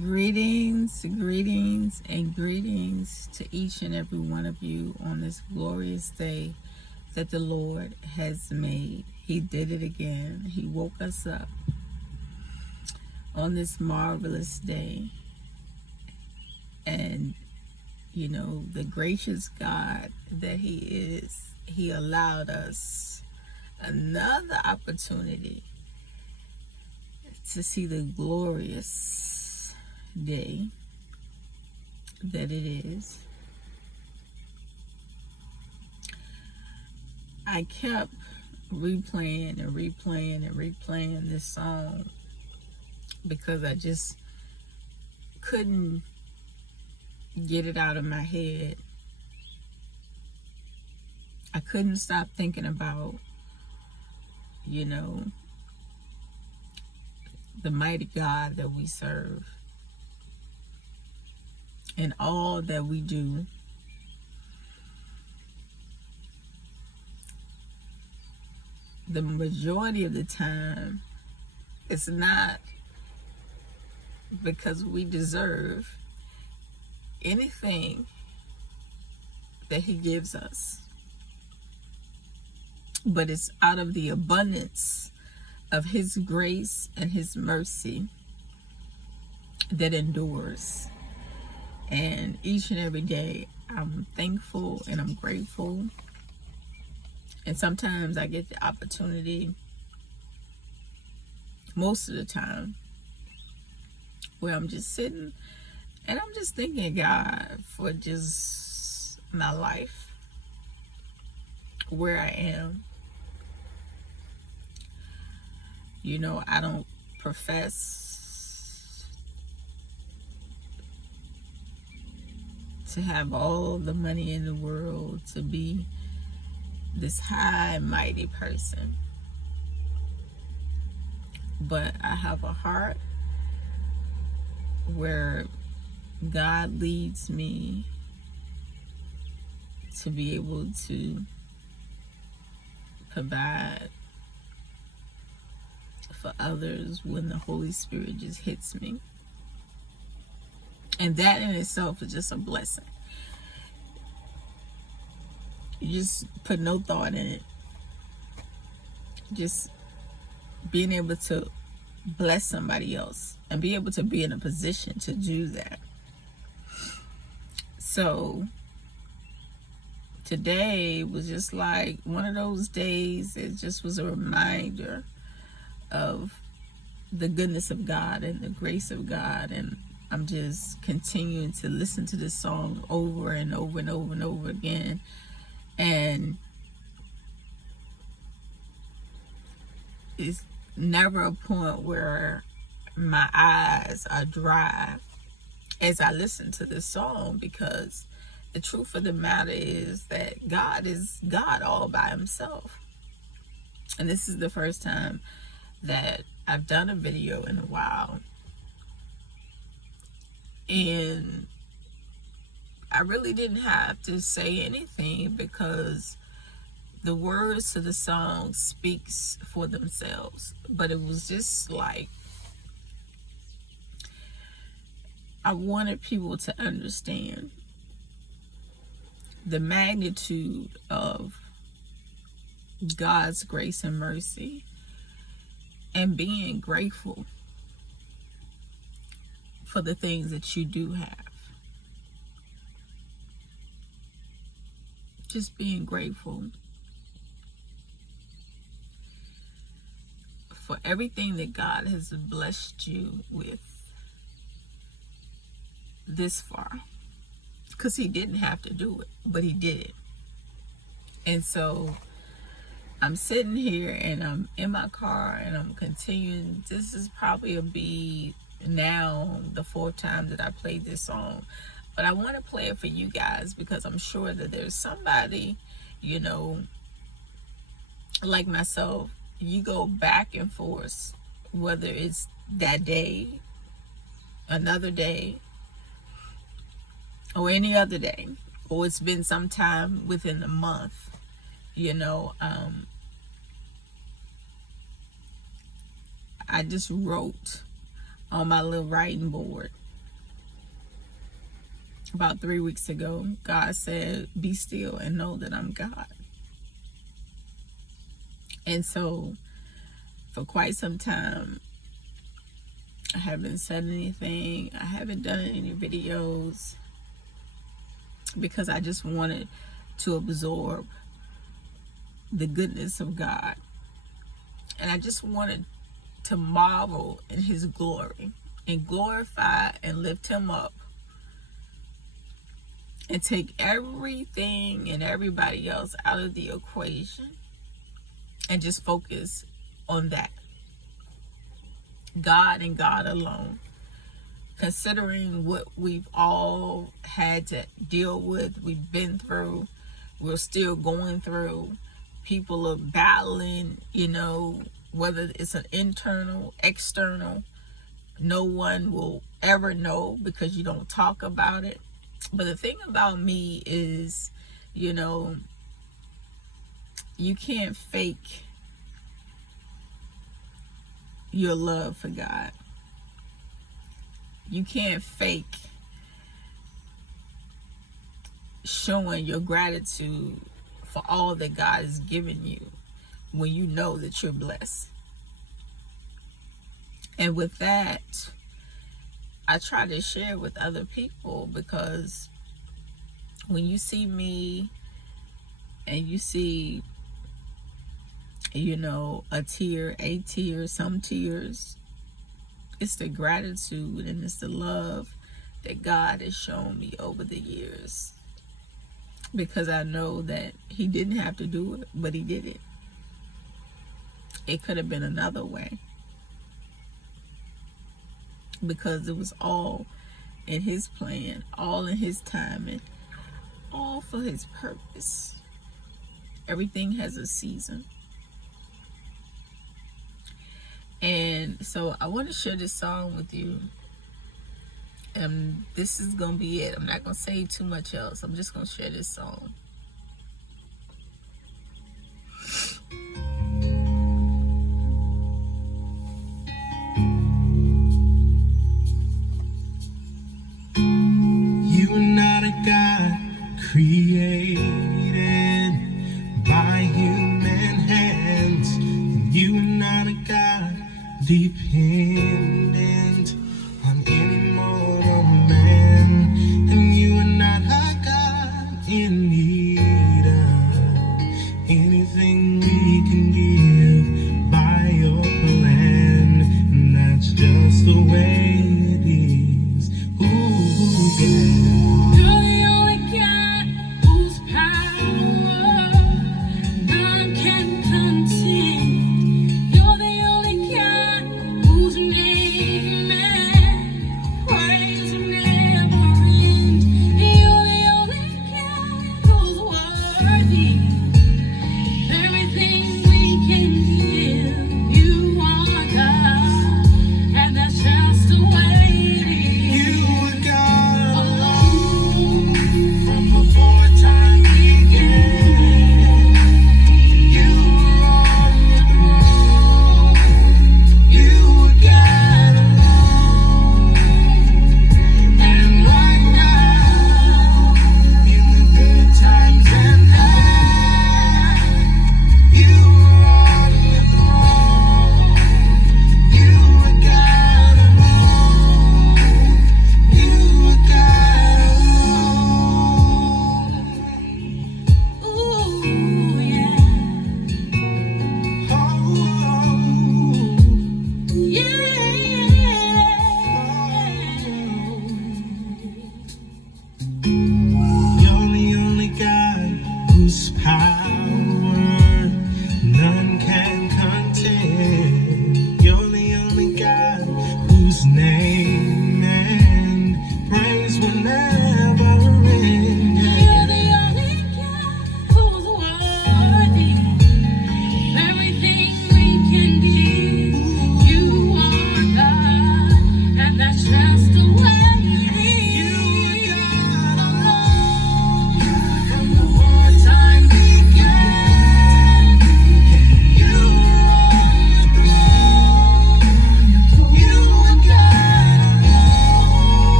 Greetings, greetings, and greetings to each and every one of you on this glorious day that the Lord has made. He did it again. He woke us up on this marvelous day. And, you know, the gracious God that He is, He allowed us another opportunity to see the glorious day that it is. I kept replaying and replaying and replaying this song because I just couldn't get it out of my head. I couldn't stop thinking about, you know, the mighty God that we serve and all that we do. The majority of the time, it's not because we deserve anything that He gives us, but it's out of the abundance of His grace and His mercy that endures. And each and every day, I'm thankful and I'm grateful. And sometimes I get the opportunity, most of the time, where I'm just sitting and I'm just thanking God for just my life, where I am. You know, I don't profess to have all the money in the world, to be this high, mighty person. But I have a heart where God leads me to be able to provide for others when the Holy Spirit just hits me. And that in itself is just a blessing. You just put no thought in it. Just being able to bless somebody else and be able to be in a position to do that. So today was just like one of those days. It just was a reminder of the goodness of God and the grace of God. And I'm just continuing to listen to this song over and over and over and over again. And it's never a point where my eyes are dry as I listen to this song, because the truth of the matter is that God is God all by Himself. And this is the first time that I've done a video in a while. And I really didn't have to say anything because the words to the song speaks for themselves. But it was just like, I wanted people to understand the magnitude of God's grace and mercy and being grateful for the things that you do have. Just being grateful for everything that God has blessed you with this far. Because He didn't have to do it, but He did it. And so I'm sitting here and I'm in my car and I'm continuing. This is probably be now the fourth time that I played this song. But I want to play it for you guys because I'm sure that there's somebody, you know, like myself, you go back and forth, whether it's that day, another day, or any other day, or it's been some time within the month, you know. I just wrote on my little writing board, about 3 weeks ago, God said, be still and know that I'm God. And so for quite some time, I haven't said anything. I haven't done any videos because I just wanted to absorb the goodness of God. And I just wanted to marvel in his glory and glorify and lift him up and take everything and everybody else out of the equation and just focus on that. God and God alone. Considering what we've all had to deal with, we've been through, we're still going through, people are battling, whether it's an internal, external, no one will ever know because you don't talk about it. But the thing about me is, you can't fake your love for God. You can't fake showing your gratitude for all that God has given you when you know that you're blessed. And with that, I try to share with other people, because when you see me and you see, a tear, some tears, it's the gratitude and it's the love that God has shown me over the years. Because I know that he didn't have to do it, but he did it. It could have been another way. Because it was all in his plan, all in his timing, all for his purpose. Everything has a season. And so I want to share this song with you. And this is going to be it. I'm not going to say too much else. I'm just going to share this song. You are not a God created by human hands. You are not a God dependent on any mortal man. And you are not a God in need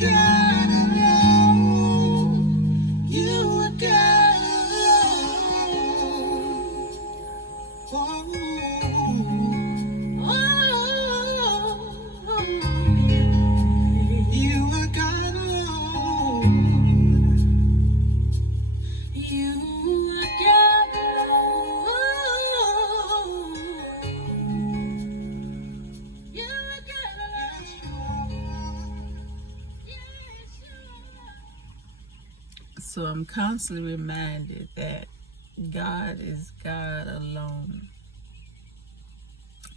God alone. You are God alone. Oh, you are God alone. You are God alone. You are God alone. Yes, you are. So I'm constantly reminded that God is God alone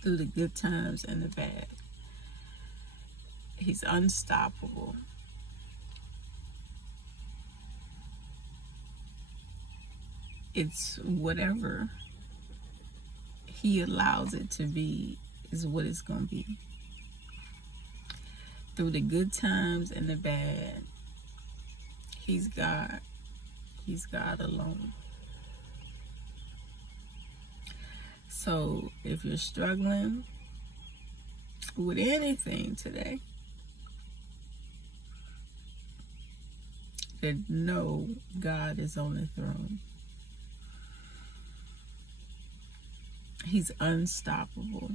through the good times and the bad. He's unstoppable. It's whatever He allows it to be is what it's going to be. Through the good times and the bad, He's God. He's God alone. So if you're struggling with anything today, then know God is on the throne. He's unstoppable.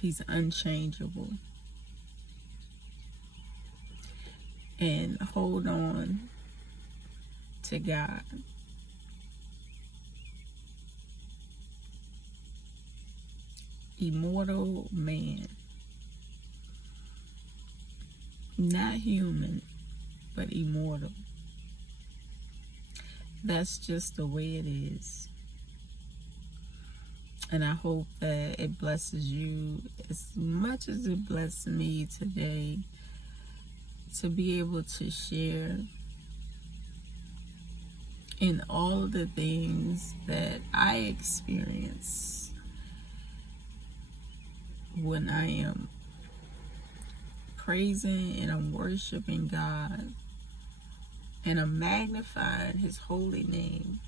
He's unchangeable. And hold on to God. Immortal man. Not human, but immortal. That's just the way it is. And I hope that it blesses you as much as it blessed me today to be able to share in all of the things that I experience when I am praising and I'm worshiping God and I'm magnifying His holy name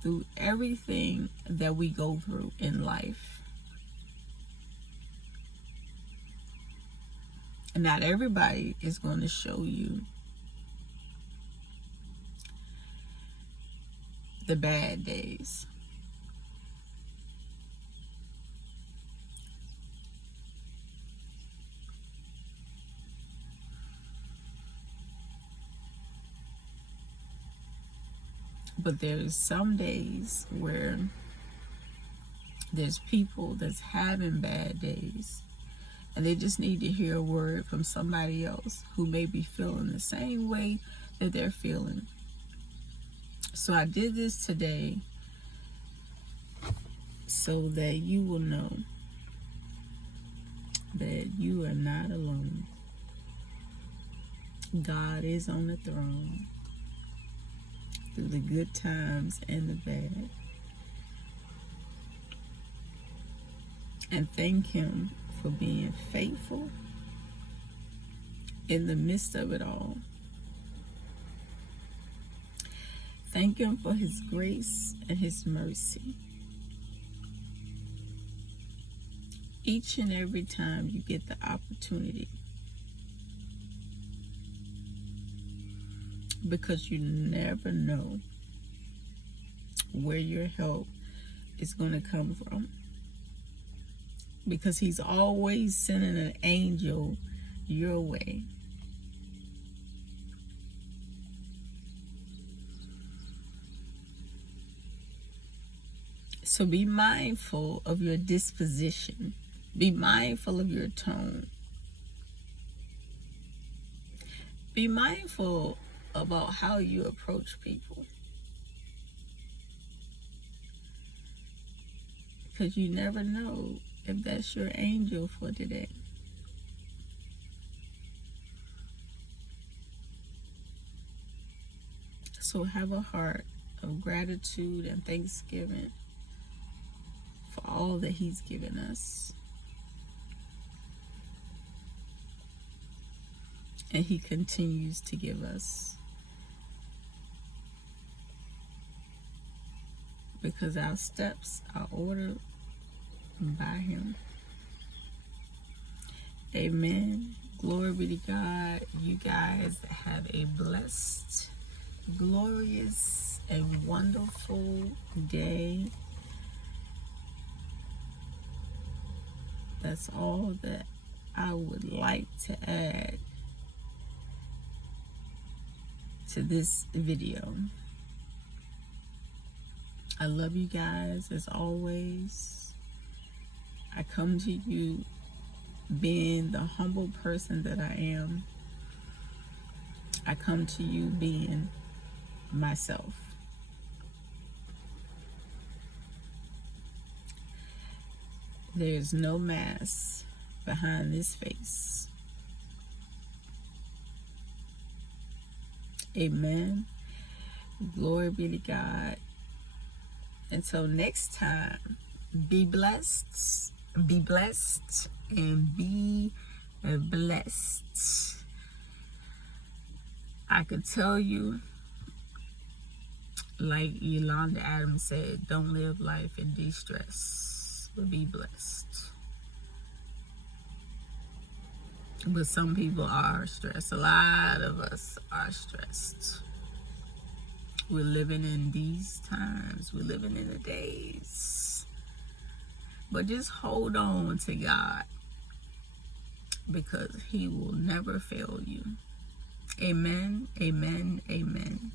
through everything that we go through in life. And not everybody is going to show you the bad days. But there's some days where there's people that's having bad days and they just need to hear a word from somebody else who may be feeling the same way that they're feeling. So I did this today so that you will know that you are not alone. God is on the throne through the good times and the bad. And thank Him for being faithful in the midst of it all. Thank Him for His grace and His mercy. Each and every time you get the opportunity, because you never know where your help is going to come from. Because He's always sending an angel your way. So be mindful of your disposition. Be mindful of your tone. Be mindful about how you approach people. Because you never know if that's your angel for today. So have a heart of gratitude and thanksgiving for all that He's given us. And He continues to give us. Because our steps are ordered by Him. Amen, Glory be to God. You guys have a blessed, glorious, and wonderful day. That's all that I would like to add to this video. I love you guys as always. I come to you being the humble person that I am. I come to you being myself. There's no mask behind this face. Amen. Glory be to God. Until next time, be blessed, and be blessed. I could tell you, like Yolanda Adams said, don't live life in distress, but be blessed. But some people are stressed. A lot of us are stressed. We're living in these times. We're living in the days. But just hold on to God, because He will never fail you. Amen, amen, amen.